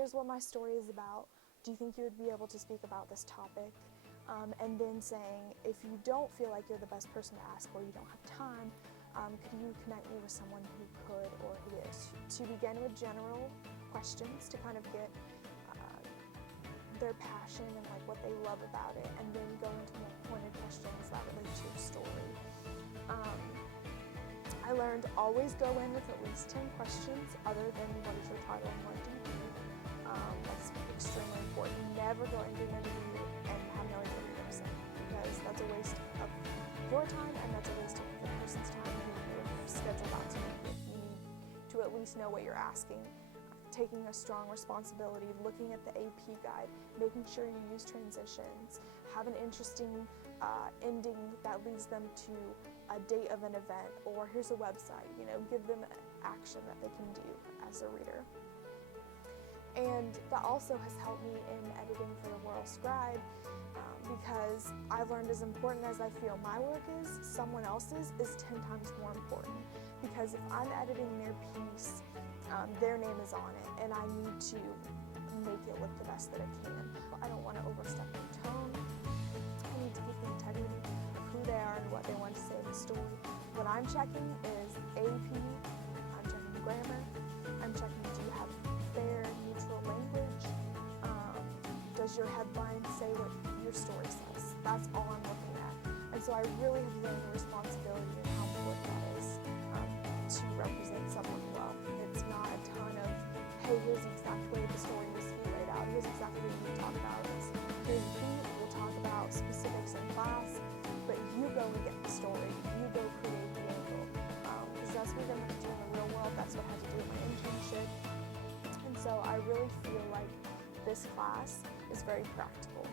here's what my story is about. Do you think you would be able to speak about this topic? And then saying, if you don't feel like you're the best person to ask or you don't have time, could you connect me with someone who could or who is? To begin with general questions to kind of get their passion and like what they love about it, and then go into more pointed questions that relate to your story. I learned always go in with at least 10 questions other than what is your title and what do you do. That's extremely important. Never go into an interview and have no idea what you're going to say, because that's a waste of your time and that's a waste of the person's time who you're scheduled out to meet with. You need to at least know what you're asking. Taking a strong responsibility, looking at the AP guide, making sure you use transitions, have an interesting ending that leads them to a date of an event, or here's a website, give them action that they can do as a reader. And that also has helped me in editing for the World Scribe, because I've learned as important as I feel my work is, someone else's is 10 times more important. Because if I'm editing their piece, their name is on it, and I need to make it look the best that it can. I don't want to overstep their tone. I need to keep the integrity of who they are and what they want to say in the story. What I'm checking is AP, I'm checking grammar, I'm checking do you have fair, neutral language, does your headline say what your story says? That's all I'm looking at. And so I really have learned the responsibility and how important that is to represent someone well. It's not a ton of, hey, here's the exact way the story needs to be laid out, here's exactly what you need to talk about. Here's the beat, we'll talk about specifics in class, but you go and get the story, you go create the angle, because that's what we're going to do in the real world. That's what I had to do in my internship. And so I really feel like this class is very practical.